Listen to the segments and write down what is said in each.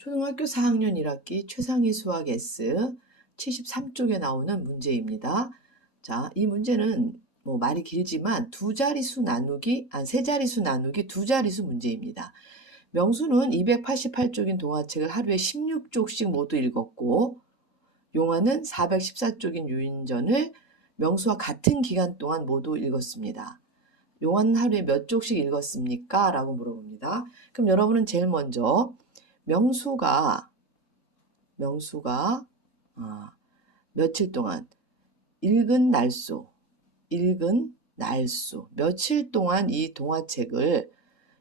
초등학교 4학년 1학기 최상위 수학 S 73쪽에 나오는 문제입니다. 자, 이 문제는 뭐 말이 길지만 세 자리수 나누기 두 자리수 문제입니다. 명수는 288쪽인 동화책을 하루에 16쪽씩 모두 읽었고, 용화는 414쪽인 유인전을 명수와 같은 기간 동안 모두 읽었습니다. 용화는 하루에 몇 쪽씩 읽었습니까? 라고 물어봅니다. 그럼 여러분은 제일 먼저 명수가 며칠 동안 읽은 날수 며칠 동안 이 동화책을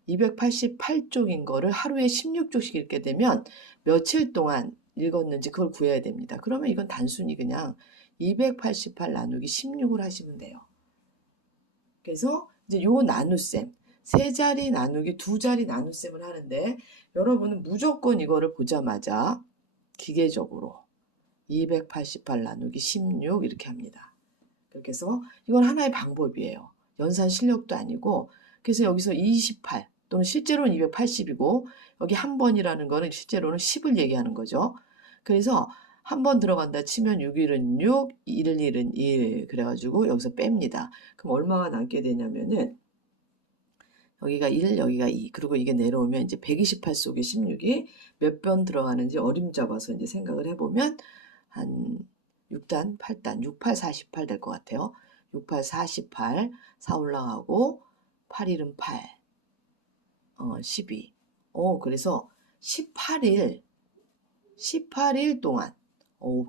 288쪽인 거를 하루에 16쪽씩 읽게 되면 며칠 동안 읽었는지 그걸 구해야 됩니다. 그러면 이건 단순히 그냥 288 나누기 16을 하시면 돼요. 그래서 이제 요 나눗셈, 세 자리 나누기 두 자리 나눗셈을 하는데, 여러분은 무조건 이거를 보자마자 기계적으로 288 나누기 16 이렇게 합니다. 그렇게 해서 이건 하나의 방법이에요. 연산 실력도 아니고. 그래서 여기서 28 또는 실제로는 280이고 여기 한 번이라는 거는 실제로는 10을 얘기하는 거죠. 그래서 한 번 들어간다 치면 6일은 6, 1일은 1 그래가지고 여기서 뺍니다. 그럼 얼마가 남게 되냐면은 여기가 1, 여기가 2, 그리고 이게 내려오면 이제 128 속에 16이 몇 번 들어가는지 어림잡아서 이제 생각을 해보면 한 6단, 8단, 6, 8, 48 될 것 같아요. 6, 8, 48, 4 올라가고 8, 1은 8, 12. 그래서 18일 동안,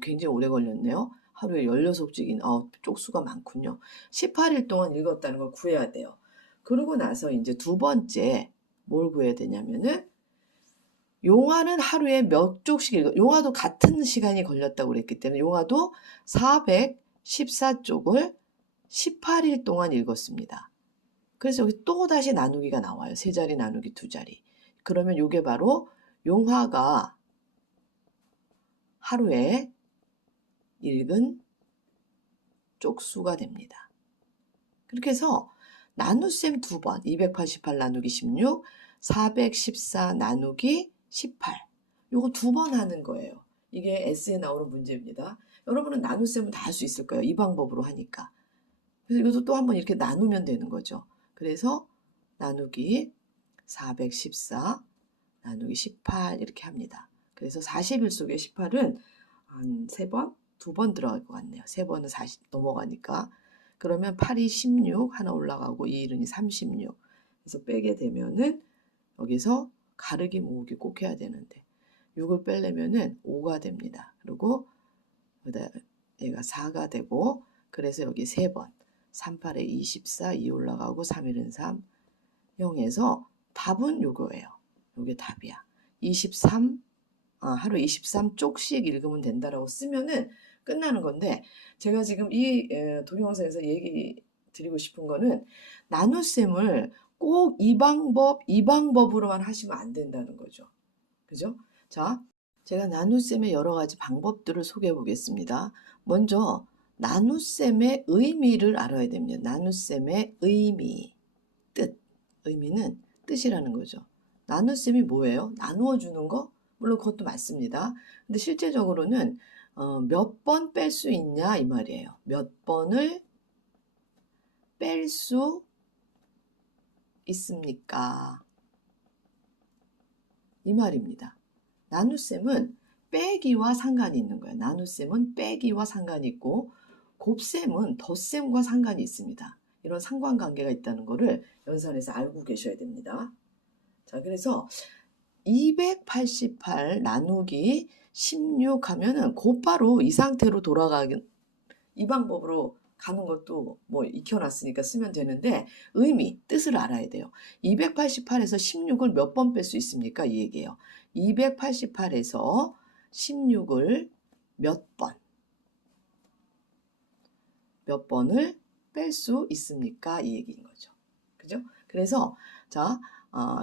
굉장히 오래 걸렸네요. 하루에 16쪽인, 쪽수가 많군요. 18일 동안 읽었다는 걸 구해야 돼요. 그러고 나서 이제 두 번째 뭘 구해야 되냐면은, 용화는 하루에 몇 쪽씩 용화도 같은 시간이 걸렸다고 그랬기 때문에 용화도 414쪽을 18일 동안 읽었습니다. 그래서 여기 또 다시 나누기가 나와요. 세 자리 나누기 두 자리. 그러면 이게 바로 용화가 하루에 읽은 쪽수가 됩니다. 그렇게 해서 나눗셈 두 번, 288 나누기 16, 414 나누기 18. 요거 두 번 하는 거예요. 이게 S에 나오는 문제입니다. 여러분은 나눗셈은 다 할 수 있을 거예요. 이 방법으로 하니까. 그래서 이것도 또 한번 이렇게 나누면 되는 거죠. 그래서 나누기 414 나누기 18 이렇게 합니다. 그래서 41 속에 18은 한 3번? 2번 들어갈 것 같네요. 3번은 40 넘어가니까. 그러면 8이 16 하나 올라가고 2, 1이 36. 그래서 빼게 되면은 여기서 가르기 모으기 꼭 해야 되는데 6을 빼려면은 5가 됩니다. 그리고 얘가 4가 되고, 그래서 여기 3번 38에 24, 2 올라가고 3, 1은 3, 0에서 답은 요거예요. 요게 답이야. 23, 하루 23쪽씩 읽으면 된다라고 쓰면은 끝나는 건데, 제가 지금 이 동영상에서 얘기 드리고 싶은 거는 나눗셈을 꼭 이 방법으로만 하시면 안 된다는 거죠. 그죠? 자, 제가 나눗셈의 여러 가지 방법들을 소개해 보겠습니다. 먼저 나눗셈의 의미를 알아야 됩니다. 나눗셈의 의미, 의미는 뜻이라는 거죠. 나눗셈이 뭐예요? 나누어 주는 거? 물론 그것도 맞습니다. 근데 실제적으로는 몇 번 뺄 수 있냐 이 말이에요. 몇 번을 뺄 수 있습니까? 이 말입니다. 나눗셈은 빼기와 상관이 있는 거예요. 나눗셈은 빼기와 상관이 있고, 곱셈은 덧셈과 상관이 있습니다. 이런 상관관계가 있다는 것을 연산에서 알고 계셔야 됩니다. 자, 그래서 288 나누기 16 하면은 곧바로 이 상태로 돌아가긴, 이 방법으로 가는 것도 뭐 익혀놨으니까 쓰면 되는데, 의미, 뜻을 알아야 돼요. 288에서 16을 몇 번 뺄 수 있습니까? 이 얘기예요. 288에서 16을 몇 번을 뺄 수 있습니까? 이 얘기인 거죠. 그죠? 그래서 자,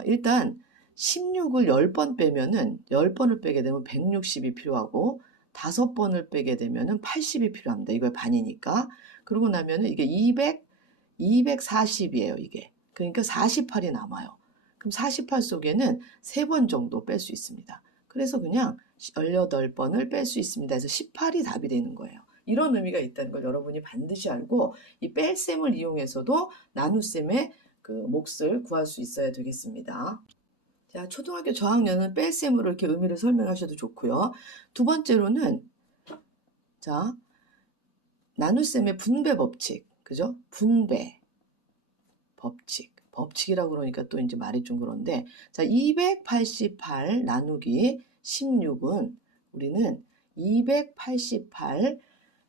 일단 16을 10번 빼면은 10번을 빼게 되면 160이 필요하고, 5번을 빼게 되면은 80이 필요합니다. 이걸 반이니까. 그러고 나면은 이게 240이에요, 이게. 그러니까 48이 남아요. 그럼 48 속에는 3번 정도 뺄 수 있습니다. 그래서 그냥 18번을 뺄 수 있습니다. 그래서 18이 답이 되는 거예요. 이런 의미가 있다는 걸 여러분이 반드시 알고 이 뺄셈을 이용해서도 나눗셈의 그 몫을 구할 수 있어야 되겠습니다. 자, 초등학교 저학년은 뺄셈으로 이렇게 의미를 설명하셔도 좋고요. 두 번째로는 자, 나눗셈의 분배 법칙, 그죠? 분배 법칙. 법칙이라고 그러니까 또 이제 말이 좀 그런데, 자, 288 나누기 16은 우리는 288,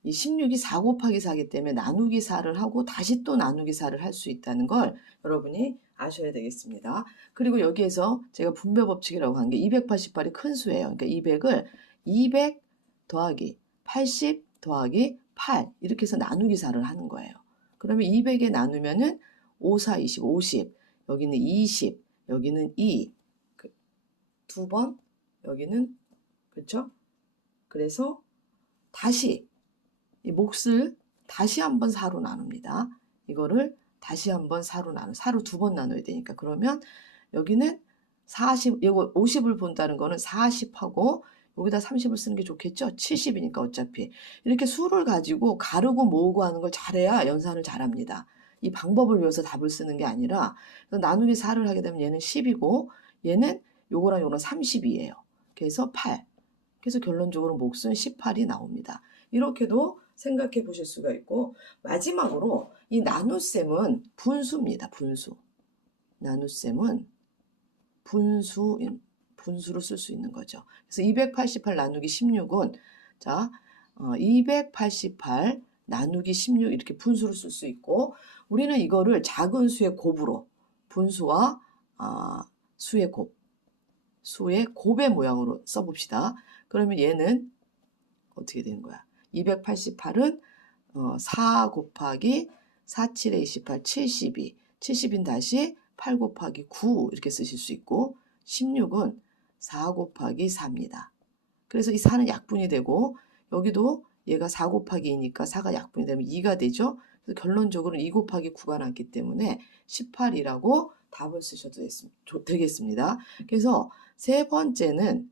이 16이 4 곱하기 4이기 때문에 나누기 4를 하고 다시 또 나누기 4를 할 수 있다는 걸 여러분이 아셔야 되겠습니다. 그리고 여기에서 제가 분배 법칙이라고 한 게 288이 큰 수예요. 그러니까 200을 200 더하기 80 더하기 8 이렇게 해서 나누기 4를 하는 거예요. 그러면 200에 나누면은 5, 4, 20, 50, 여기는 20, 여기는 2, 두 번, 여기는, 그렇죠? 그래서 다시 이 몫을 다시 한번 4로 나눕니다. 이거를 다시 한번 4로 4로 두 번 나눠야 되니까. 그러면 여기는 40, 이거 50을 본다는 거는 40하고 여기다 30을 쓰는 게 좋겠죠? 70이니까 어차피. 이렇게 수를 가지고 가르고 모으고 하는 걸 잘해야 연산을 잘합니다. 이 방법을 위해서 답을 쓰는 게 아니라 나누기 4를 하게 되면 얘는 10이고 얘는 요거랑 요거랑 30이에요. 그래서 8. 그래서 결론적으로 몫은 18이 나옵니다. 이렇게도 생각해 보실 수가 있고, 마지막으로 이 나눗셈은 분수입니다. 분수. 나눗셈은 분수로 쓸 수 있는 거죠. 그래서 288 나누기 16은 자, 288 나누기 16 이렇게 분수로 쓸 수 있고, 우리는 이거를 작은 수의 곱으로 분수와 수의 곱의 모양으로 써봅시다. 그러면 얘는 어떻게 되는 거야? 288은 4 곱하기 4, 7에 28, 72. 70인 다시 8 곱하기 9 이렇게 쓰실 수 있고 16은 4 곱하기 4입니다. 그래서 이 4는 약분이 되고 여기도 얘가 4 곱하기 2니까 4가 약분이 되면 2가 되죠. 그래서 결론적으로 2 곱하기 9가 났기 때문에 18이라고 답을 쓰셔도 되겠습니다. 그래서 세 번째는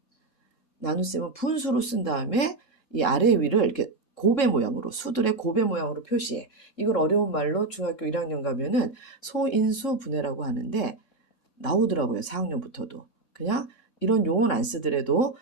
나눗셈은 분수로 쓴 다음에 이 아래 위를 이렇게 곱의 모양으로, 수들의 곱의 모양으로 표시해. 이걸 어려운 말로 중학교 1학년 가면은 소인수 분해라고 하는데 나오더라고요. 4학년부터도. 그냥 이런 용어는 안 쓰더라도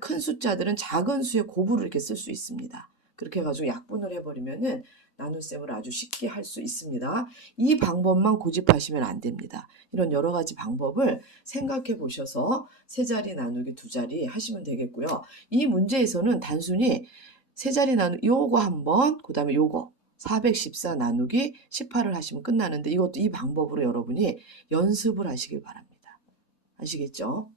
큰 숫자들은 작은 수의 곱으로 이렇게 쓸 수 있습니다. 그렇게 해가지고 약분을 해버리면은 나눗셈을 아주 쉽게 할 수 있습니다. 이 방법만 고집하시면 안 됩니다. 이런 여러 가지 방법을 생각해 보셔서 세 자리 나누기 두 자리 하시면 되겠고요. 이 문제에서는 단순히 세 자리 나누기 요거 한번, 그 다음에 요거 414 나누기 18을 하시면 끝나는데 이것도 이 방법으로 여러분이 연습을 하시길 바랍니다. 아시겠죠?